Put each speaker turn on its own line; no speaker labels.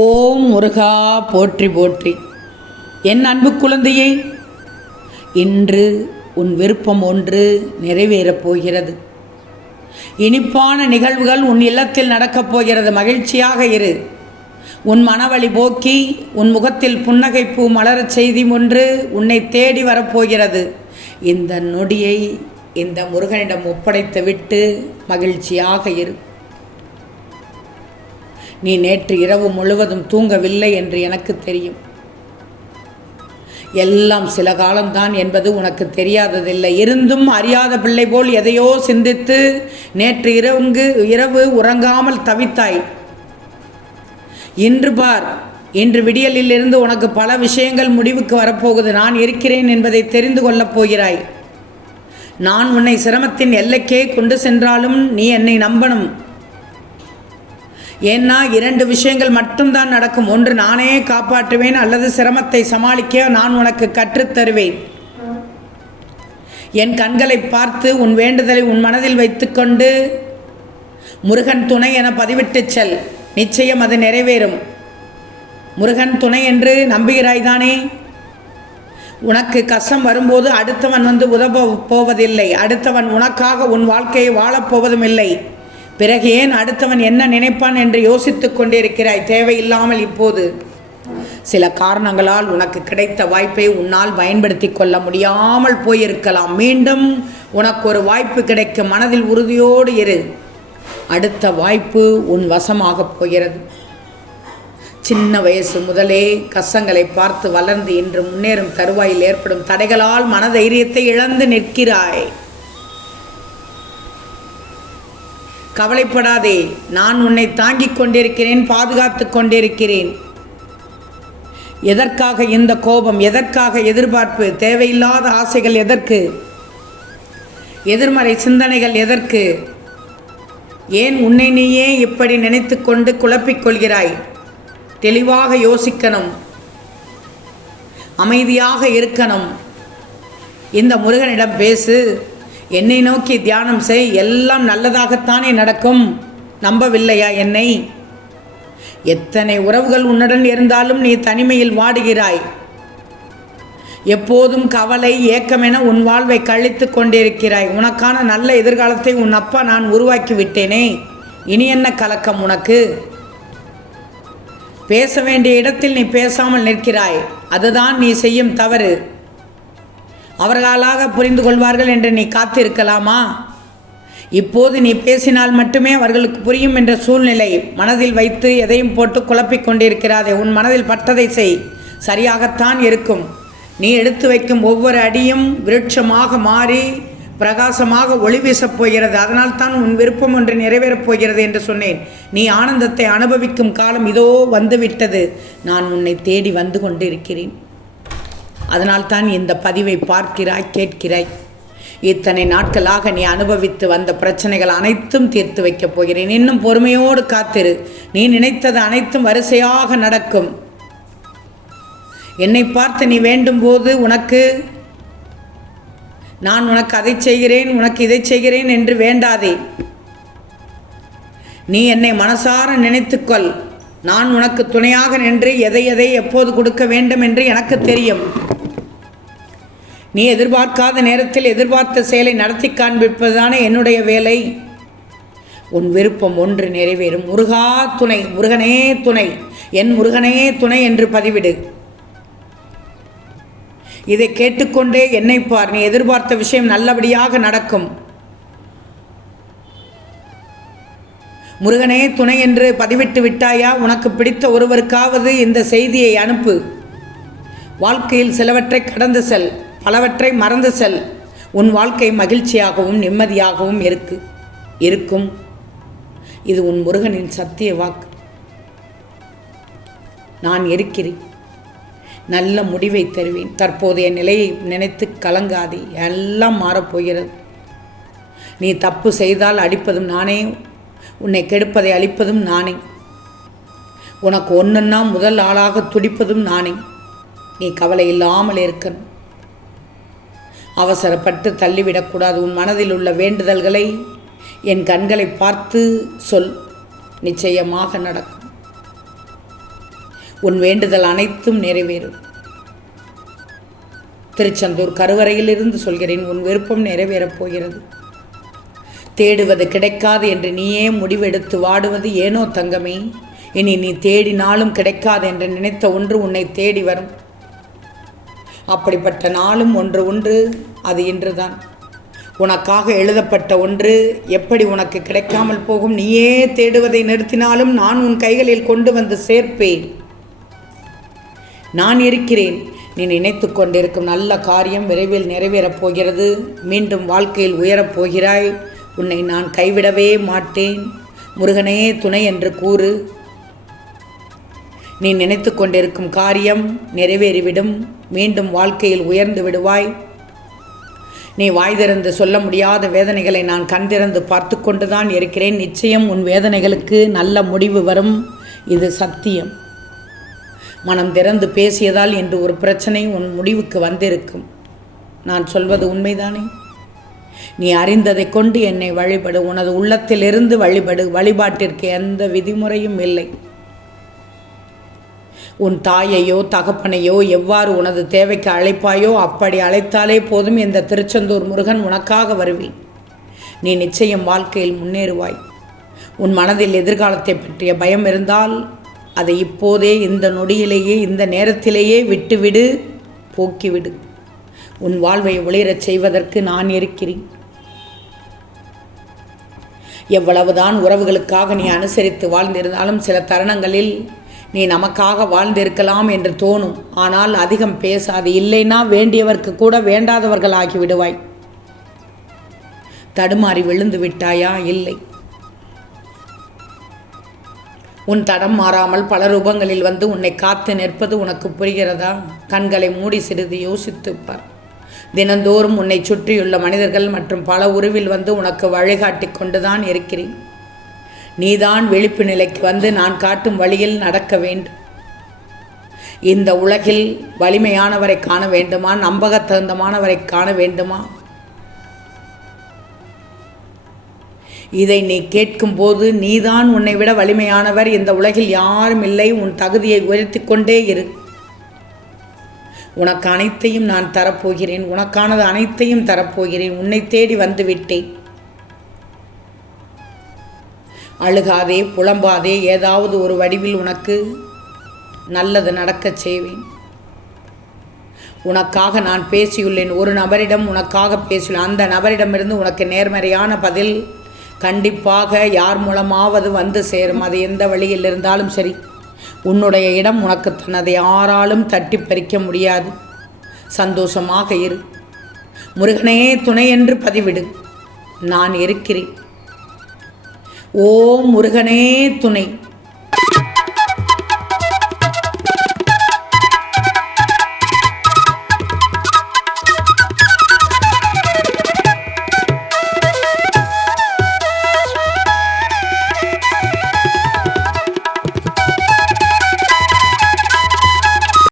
ஓம் முருகா போற்றி போற்றி. என் அன்பு குழந்தையே இன்று உன் விருப்பம் ஒன்று நிறைவேறப் போகிறது. இனிப்பான நிகழ்வுகள் உன் இல்லத்தில் நடக்கப் போகிறது. மகிழ்ச்சியாக இரு. உன் மனவழி போக்கி உன் முகத்தில் புன்னகை பூ மலரச் செய்தி ஒன்று உன்னை தேடி வரப்போகிறது இந்த நொடியை இந்த முருகனிடம் ஒப்படைத்து விட்டு மகிழ்ச்சியாக இரு. நீ நேற்று இரவு முழுவதும் தூங்கவில்லை என்று எனக்கு தெரியும். எல்லாம் சில காலம்தான் என்பது உனக்கு தெரியாததில்லை. இருந்தும் அறியாத பிள்ளை போல் எதையோ சிந்தித்து நேற்று இரவுங்கு இரவு உறங்காமல் தவித்தாய். இன்று பார் இன்று விடியலில் இருந்து உனக்கு பல விஷயங்கள் முடிவுக்கு வரப்போகுது. நான் இருக்கிறேன் என்பதை தெரிந்து கொள்ளப் போகிறாய். நான் உன்னை சிரமத்தின் எல்லைக்கே கொண்டு சென்றாலும் நீ என்னை நம்பணும். ஏன்னா இரண்டு விஷயங்கள் மட்டும்தான் நடக்கும். ஒன்று நானே காப்பாற்றுவேன் அல்லது சிரமத்தை சமாளிக்க நான் உனக்கு கற்றுத் தருவேன் என் கண்களை பார்த்து உன் வேண்டுதலை உன் மனதில் வைத்துக்கொண்டு முருகன் துணை என பதிவிட்டுச் செல். நிச்சயம் அது நிறைவேறும். முருகன் துணை என்று நம்புகிறாய்தானே? உனக்கு கஷ்டம் வரும்போது அடுத்தவன் வந்து உதவ போவதில்லை. அடுத்தவன் உனக்காக உன் வாழ்க்கையை வாழப்போவதும் இல்லை பிறகு ஏன் அடுத்தவன் என்ன நினைப்பான் என்று யோசித்துக் கொண்டிருக்கிறாய்? தேவையில்லாமல் இப்போது. சில காரணங்களால் உனக்கு கிடைத்த வாய்ப்பை உன்னால் பயன்படுத்தி கொள்ள முடியாமல் போயிருக்கலாம். மீண்டும் உனக்கு ஒரு வாய்ப்பு கிடைக்கும். மனதில் உறுதியோடு இரு. அடுத்த வாய்ப்பு உன் வசமாகப் போகிறது. சின்ன வயசு முதலே கஷ்டங்களை பார்த்து வளர்ந்து இன்று முன்னேறும் தருவாயில் ஏற்படும் தடைகளால் மனதைரியத்தை இழந்து நிற்கிறாய். கவலைப்படாதே நான் உன்னை தாங்கிக் கொண்டிருக்கிறேன் பாதுகாத்து கொண்டிருக்கிறேன். எதற்காக இந்த கோபம் எதற்காக எதிர்பார்ப்பு தேவையில்லாத ஆசைகள் எதற்கு? எதிர்மறை சிந்தனைகள் எதற்கு? ஏன் உன்னை நீயே இப்படி நினைத்து கொண்டு குழப்பிக் கொள்கிறாய்? தெளிவாக யோசிக்கணும். அமைதியாக இருக்கணும். இந்த முருகனிடம் பேசு. என்னை நோக்கி தியானம் செய். எல்லாம் நல்லதாகத்தானே நடக்கும். நம்பவில்லையா என்னை? எத்தனை உறவுகள் உன்னுடன் இருந்தாலும் நீ தனிமையில் வாடுகிறாய். எப்போதும் கவலை ஏக்கமென உன் வாழ்வை கழித்து கொண்டிருக்கிறாய். உனக்கான நல்ல எதிர்காலத்தை உன் அப்பா நான் உருவாக்கி விட்டேனே. இனி என்ன கலக்கம் உனக்கு? பேச வேண்டிய இடத்தில் நீ பேசாமல் நிற்கிறாய். அதுதான் நீ செய்யும் தவறு. அவர்களாக புரிந்து கொள்வார்கள் என்று நீ காத்திருக்கலாமா? இப்போது நீ பேசினால் மட்டுமே அவர்களுக்கு புரியும் என்ற சூழ்நிலை மனதில் வைத்து எதையும் போட்டு குழப்பிக் கொண்டிருக்கிறாதே உன் மனதில் பட்டதை செய். சரியாகத்தான் இருக்கும். நீ எடுத்து வைக்கும் ஒவ்வொரு அடியும் விருட்சமாக மாறி பிரகாசமாக ஒளி வீசப் போகிறது. அதனால் தான் உன் விருப்பம் ஒன்று நிறைவேறப் போகிறது என்று சொன்னேன். நீ ஆனந்தத்தை அனுபவிக்கும் காலம் இதோ வந்துவிட்டது. நான் உன்னை தேடி வந்து கொண்டிருக்கிறேன். அதனால்தான் இந்த பதிவை பார்க்கிறாய் கேட்கிறாய். இத்தனை நாட்களாக நீ அனுபவித்து வந்த பிரச்சனைகள் அனைத்தும் தீர்த்து வைக்கப் போகிறேன். இன்னும் பொறுமையோடு காத்திரு. நீ நினைத்தது அனைத்தும் வரிசையாக நடக்கும். என்னை பார்த்து நீ வேண்டும் போது உனக்கு நான் உனக்கு அதை செய்கிறேன் உனக்கு இதை செய்கிறேன் என்று வேண்டாதே. நீ என்னை மனசார நினைத்துக்கொள். நான் உனக்கு துணையாக நின்று எதை எதை எப்போது கொடுக்க வேண்டும் என்று எனக்கு தெரியும். நீ எதிர்பார்க்காத நேரத்தில் எதிர்பார்த்த செயலை நடத்தி காண்பிப்பதுதானே என்னுடைய வேலை. உன் விருப்பம் ஒன்று நிறைவேறும். முருகா துணை முருகனே துணை. என் முருகனே துணை என்று பதிவிடு. இதை கேட்டுக்கொண்டே என்னை பார். நீ எதிர்பார்த்த விஷயம் நல்லபடியாக நடக்கும். முருகனே துணை என்று பதிவிட்டு விட்டாயா? உனக்கு பிடித்த ஒருவருக்காவது இந்த செய்தியை அனுப்பு. வாழ்க்கையில் சிலவற்றை கடந்து செல் பலவற்றை மறந்து செல். உன் வாழ்க்கை மகிழ்ச்சியாகவும் நிம்மதியாகவும் இருக்கு இருக்கும். இது உன் முருகனின் சத்திய வாக்கு. நான் இருக்கிறேன். நல்ல முடிவை தருவேன். தற்போதைய நிலையை நினைத்து கலங்காதே. எல்லாம் மாறப்போகிறது. நீ தப்பு செய்தால் அடிப்பதும் நானே உன்னை கெடுப்பதை அழிப்பதும் நானே. உனக்கு ஒன்றுன்னா முதல் ஆளாக துடிப்பதும் நானே. நீ கவலை இல்லாமல் இருக்கணும். அவசரப்பட்டு தள்ளிவிடக்கூடாது உன் மனதில் உள்ள வேண்டுதல்களை என் கண்களை பார்த்து சொல். நிச்சயமாக நடக்கும். உன் வேண்டுதல் அனைத்தும் நிறைவேறும். திருச்செந்தூர் கருவறையிலிருந்து சொல்கிறேன். உன் விருப்பம் நிறைவேறப் போகிறது. தேடுவது கிடைக்காது என்று நீயே முடிவெடுத்து வாடுவது ஏனோ தங்கமே? இனி நீ தேடினாலும் கிடைக்காது என்று நினைத்த ஒன்று உன்னை தேடி வரும். அப்படிப்பட்ட நாளும் ஒன்று ஒன்று அது இன்றுதான். உனக்காக எழுதப்பட்ட ஒன்று எப்படி உனக்கு கிடைக்காமல் போகும்? நீயே தேடுவதை நிறுத்தினாலும் நான் உன் கைகளில் கொண்டு வந்து சேர்ப்பேன். நான் இருக்கிறேன். நீ நினைத்து கொண்டிருக்கும் நல்ல காரியம் விரைவில் நிறைவேறப் போகிறது. மீண்டும் வாழ்க்கையில் உயரப் போகிறாய். உன்னை நான் கைவிடவே மாட்டேன். முருகனே துணை என்று கூறு. நீ நினைத்து கொண்டிருக்கும் காரியம் நிறைவேறிவிடும். மீண்டும் வாழ்க்கையில் உயர்ந்து விடுவாய். நீ வாய் திறந்து சொல்ல முடியாத வேதனைகளை நான் கண்டிருந்து பார்த்து கொண்டுதான் இருக்கிறேன். நிச்சயம் உன் வேதனைகளுக்கு நல்ல முடிவு வரும். இது சத்தியம். மனம் திறந்து பேசியதால் என்று ஒரு பிரச்சனை உன் முடிவுக்கு வந்திருக்கும். நான் சொல்வது உண்மைதானே? நீ அறிந்ததை கொண்டு என்னை வழிபடு. உனது உள்ளத்திலிருந்து வழிபடு. வழிபாட்டிற்கு எந்த விதிமுறையும் இல்லை. உன் தாயையோ தகப்பனையோ எவ்வாறு உனது தேவைக்கு அழைப்பாயோ அப்படி அழைத்தாலே போதும் இந்த திருச்செந்தூர் முருகன் உனக்காக வருவேன். நீ நிச்சயம் வாழ்க்கையில் முன்னேறுவாய். உன் மனதில் எதிர்காலத்தை பற்றிய பயம் இருந்தால் அதை இப்போதே இந்த நொடியிலேயே இந்த நேரத்திலேயே விட்டுவிடு போக்கிவிடு. உன் வாழ்வை ஒளிரச் செய்வதற்கு நான் இருக்கிறேன். எவ்வளவுதான் உறவுகளுக்காக நீ அனுசரித்து வாழ்ந்திருந்தாலும் சில தருணங்களில் நீ நமக்காக வாழ்ந்திருக்கலாம் என்று தோணும். ஆனால் அதிகம் பேசாது. இல்லைன்னா வேண்டியவர்க்கு கூட வேண்டாதவர்களாகி விடுவாய். தடுமாறி விழுந்து விட்டாயா? இல்லை. உன் தடம் மாறாமல் பல ரூபங்களில் வந்து உன்னை காத்து நிற்பது உனக்கு புரிகிறதா? கண்களை மூடி சிறிது யோசித்துப் பார். தினந்தோறும் உன்னை சுற்றியுள்ள மனிதர்கள் மற்றும் பல உருவில் வந்து உனக்கு வழிகாட்டி கொண்டுதான் இருக்கிறேன். நீதான் விழிப்பு நிலைக்கு வந்து நான் காட்டும் வழியில் நடக்க வேண்டும். இந்த உலகில் வலிமையானவரை காண வேண்டுமா? நம்பகத்தகுந்தமானவரை காண வேண்டுமா? இதை நீ கேட்கும்போது நீதான் உன்னை விட வலிமையானவர். இந்த உலகில் யாரும் இல்லை. உன் தகுதியை உயர்த்தி கொண்டே இரு. உனக்கு அனைத்தையும் நான் தரப்போகிறேன். உனக்கானது அனைத்தையும் தரப்போகிறேன். உன்னை தேடி வந்து விட்டேன். அழுகாதே புலம்பாதே ஏதாவது ஒரு வடிவில் உனக்கு நல்லது நடக்கச் செய்வேன். உனக்காக நான் பேசியுள்ளேன். ஒரு நபரிடம் உனக்காக பேசியுள்ளேன். அந்த நபரிடமிருந்து உனக்கு நேர்மறையான பதில் கண்டிப்பாக யார் மூலமாவது வந்து சேரும். அது எந்த வழியில் இருந்தாலும் சரி. உன்னுடைய இடம் உனக்கு தனதை யாராலும் தட்டி பறிக்க முடியாது. சந்தோஷமாக இரு. முருகனே துணை என்று பதிவிடு. நான் இருக்கிறேன். ஓ முருகனே துணை.